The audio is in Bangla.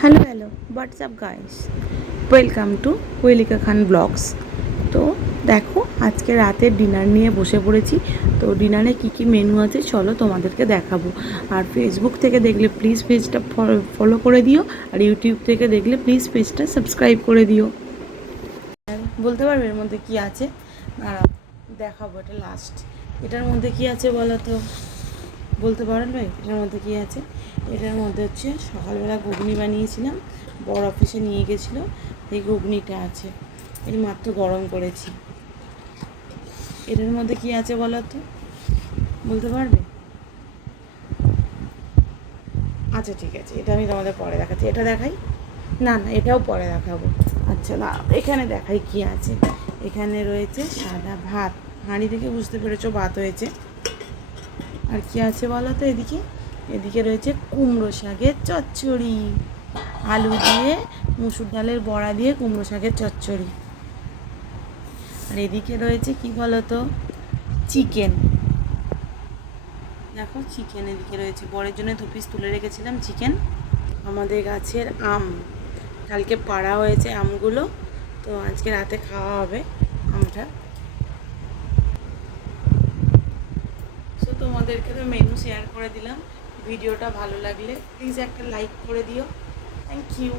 Hello hello WhatsApp guys, welcome to Koyelika Khan blogs. তো দেখো, আজকে রাতের ডিনার নিয়ে বসে পড়েছি। তো ডিনারে কি কি মেনু আছে চলো তোমাদেরকে দেখাবো। আর ফেসবুক থেকে দেখলে প্লিজ পেজটা ফলো করে দিও, আর ইউটিউব থেকে দেখলে প্লিজ পেজটা সাবস্ক্রাইব করে দিও। বলতে পারবে এর মধ্যে কি আছে? দাঁড়াও দেখাবো, এটা লাস্ট। এটার মধ্যে কি আছে বলো তো? বলতে পারবে এটার মধ্যে কী আছে? এটার মধ্যে হচ্ছে সকালবেলা ঘুগনি বানিয়েছিলাম, বড় অফিসে নিয়ে গেছিলো, এই ঘুগনিটা আছে, এই মাত্র গরম করেছি। এটার মধ্যে কি আছে বলো তো? বলতে পারবে? আচ্ছা ঠিক আছে, এটা আমি তোমাদের পরে দেখাচ্ছি। এটা দেখাই? না না, এটাও পরে দেখাবো। আচ্ছা না, এখানে দেখাই কি আছে। এখানে রয়েছে সাদা ভাত, হাঁড়ি থেকে বুঝতে পেরেছো ভাত হয়েছে। আর কি আছে বলো তো এদিকে? এদিকে রয়েছে কুমড়ো শাকের চচ্চড়ি, আলু দিয়ে, মুসুর ডালের বড়া দিয়ে কুমড়ো শাকের চচ্চড়ি। আর এদিকে রয়েছে কি বলো তো? চিকেন। দেখো চিকেন এদিকে রয়েছে, বরের জন্য 2 পিস তুলে রেখেছিলাম চিকেন। আমাদের গাছের আম, কালকে পাড়া হয়েছে আমগুলো, তো আজকে রাতে খাওয়া হবে আমটা। সো তোমাদেরকে তো মেনু শেয়ার করে দিলাম। ভিডিওটা ভালো লাগলে প্লিজ একটা লাইক করে দিও। Thank you.